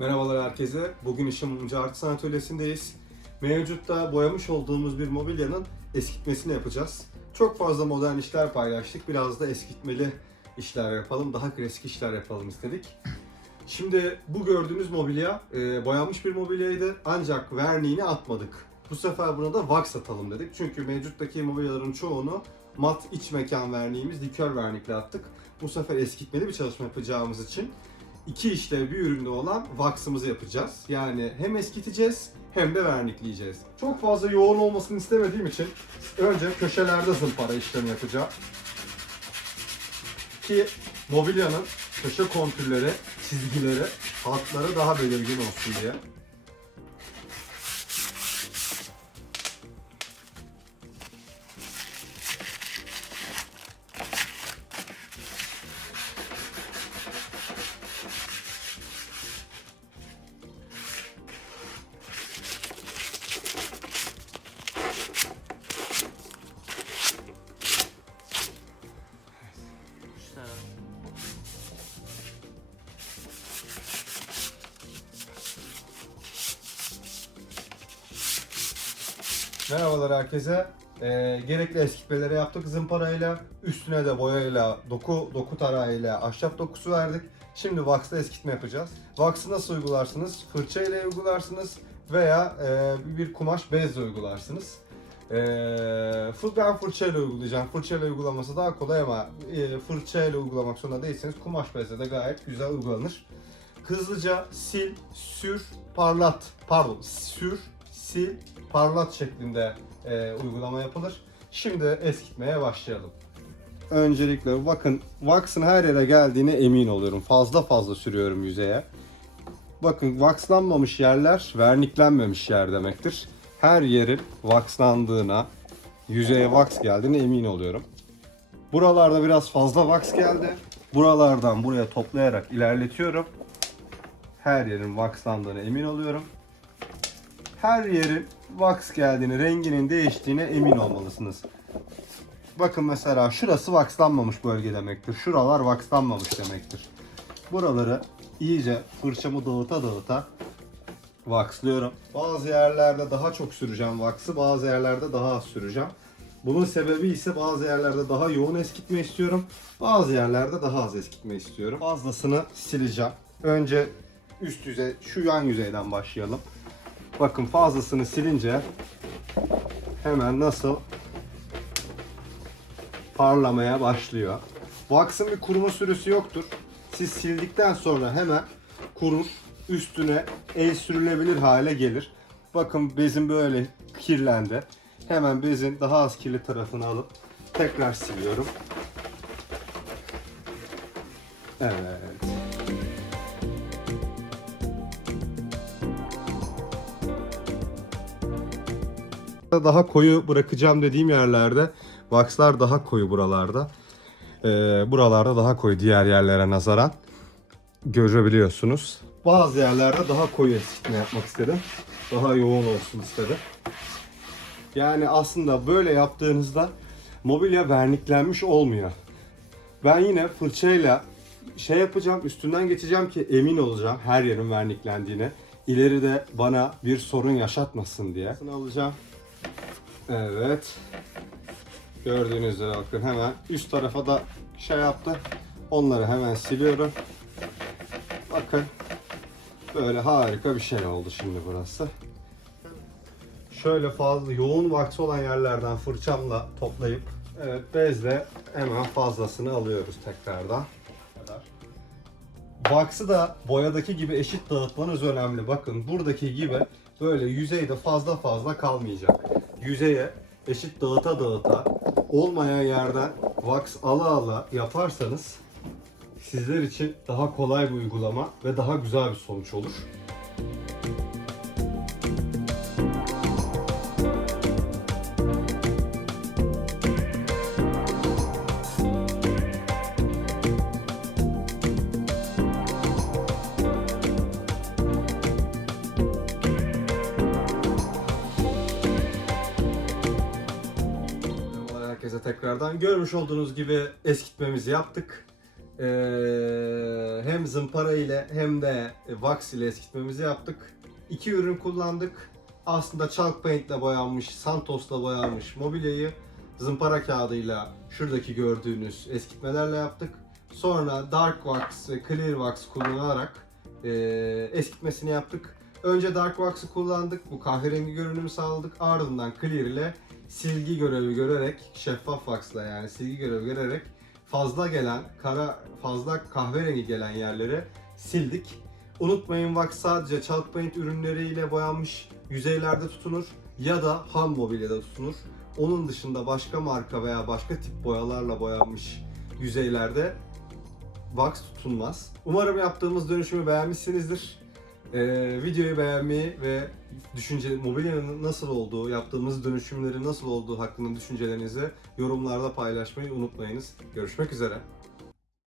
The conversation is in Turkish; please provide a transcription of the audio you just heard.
Merhabalar herkese. Bugün işim Mumcu Artisan Atölyesi'ndeyiz. Mevcutta boyamış olduğumuz bir mobilyanın eskitmesini yapacağız. Çok fazla modern işler paylaştık. Biraz da eskitmeli işler yapalım, daha klasik işler yapalım istedik. Şimdi bu gördüğünüz mobilya e, boyanmış bir mobilyaydı ancak verniğini atmadık. Bu sefer buna da wax atalım dedik. Çünkü mevcuttaki mobilyaların çoğunu mat iç mekan verniğimiz likör vernikle attık. Bu sefer eskitmeli bir çalışma yapacağımız için iki işlev bir üründe olan wax'ımızı yapacağız. Yani hem eskiteceğiz hem de vernikleyeceğiz. Çok fazla yoğun olmasını istemediğim için önce köşelerde zımpara işlemi yapacağım. Ki mobilyanın köşe kontürleri, çizgileri, hatları daha belirgin olsun diye. Merhabalar herkese. Ee, gerekli eskitmeleri yaptık zımparayla. Üstüne de boyayla, doku, doku tarağıyla ahşap dokusu verdik. Şimdi wax'ta eskitme yapacağız. Wax'ı nasıl uygularsınız? Fırça ile uygularsınız veya e, bir kumaş bezle uygularsınız. E, ben fırça ile uygulayacağım. Fırça ile uygulaması daha kolay ama e, fırça ile uygulamak zorunda değilseniz kumaş bezle de gayet güzel uygulanır. Hızlıca sil, sür, parlat. Pardon, sür, sil, parlat şeklinde e, uygulama yapılır. Şimdi eskitmeye başlayalım. Öncelikle bakın wax'ın her yere geldiğine emin oluyorum. Fazla fazla sürüyorum yüzeye. Bakın waxlanmamış yerler verniklenmemiş yer demektir. Her yerin waxlandığına, yüzeye wax geldiğine emin oluyorum. Buralarda biraz fazla wax geldi. Buralardan buraya toplayarak ilerletiyorum. Her yerin waxlandığına emin oluyorum her yerin wax geldiğini, renginin değiştiğine emin olmalısınız. Bakın mesela şurası waxlanmamış bölge demektir. Şuralar waxlanmamış demektir. Buraları iyice fırçamı dağıta dağıta waxlıyorum. Bazı yerlerde daha çok süreceğim wax'ı, bazı yerlerde daha az süreceğim. Bunun sebebi ise bazı yerlerde daha yoğun eskitme istiyorum. Bazı yerlerde daha az eskitme istiyorum. Fazlasını sileceğim. Önce üst yüzey, şu yan yüzeyden başlayalım. Bakın fazlasını silince hemen nasıl parlamaya başlıyor. Wax'ın bir kuruma süresi yoktur. Siz sildikten sonra hemen kurur. Üstüne el sürülebilir hale gelir. Bakın bezin böyle kirlendi. Hemen bezin daha az kirli tarafını alıp tekrar siliyorum. Evet. Daha koyu bırakacağım dediğim yerlerde waxlar daha koyu buralarda. Ee, buralarda daha koyu diğer yerlere nazaran görebiliyorsunuz. Bazı yerlerde daha koyu eskitme yapmak istedim. Daha yoğun olsun istedim. Yani aslında böyle yaptığınızda mobilya verniklenmiş olmuyor. Ben yine fırçayla şey yapacağım, üstünden geçeceğim ki emin olacağım her yerin verniklendiğine. İleride bana bir sorun yaşatmasın diye. alacağım. Evet. Gördüğünüz üzere bakın hemen üst tarafa da şey yaptı. Onları hemen siliyorum. Bakın. Böyle harika bir şey oldu şimdi burası. Şöyle fazla yoğun vakti olan yerlerden fırçamla toplayıp evet bezle hemen fazlasını alıyoruz tekrardan. Wax'ı da boyadaki gibi eşit dağıtmanız önemli. Bakın buradaki gibi böyle yüzeyde fazla fazla kalmayacak. Yüzeye eşit dağıta dağıta olmayan yerden wax ala ala yaparsanız sizler için daha kolay bir uygulama ve daha güzel bir sonuç olur. Herkese tekrardan. Görmüş olduğunuz gibi eskitmemizi yaptık. Ee, hem zımpara ile hem de wax ile eskitmemizi yaptık. İki ürün kullandık. Aslında chalk paint ile boyanmış, Santos'la boyanmış mobilyayı zımpara kağıdıyla şuradaki gördüğünüz eskitmelerle yaptık. Sonra dark wax ve clear wax kullanarak e, eskitmesini yaptık. Önce dark wax'ı kullandık. Bu kahverengi görünümü sağladık. Ardından clear ile silgi görevi görerek, şeffaf wax'la yani silgi görevi görerek fazla gelen, kara fazla kahverengi gelen yerlere sildik. Unutmayın wax sadece chalk paint ürünleriyle boyanmış yüzeylerde tutunur ya da ham mobilyada tutunur. Onun dışında başka marka veya başka tip boyalarla boyanmış yüzeylerde wax tutunmaz. Umarım yaptığımız dönüşümü beğenmişsinizdir. Ee, videoyu beğenmeyi ve düşünce mobilyanın nasıl olduğu, yaptığımız dönüşümlerin nasıl olduğu hakkında düşüncelerinizi yorumlarda paylaşmayı unutmayınız. Görüşmek üzere.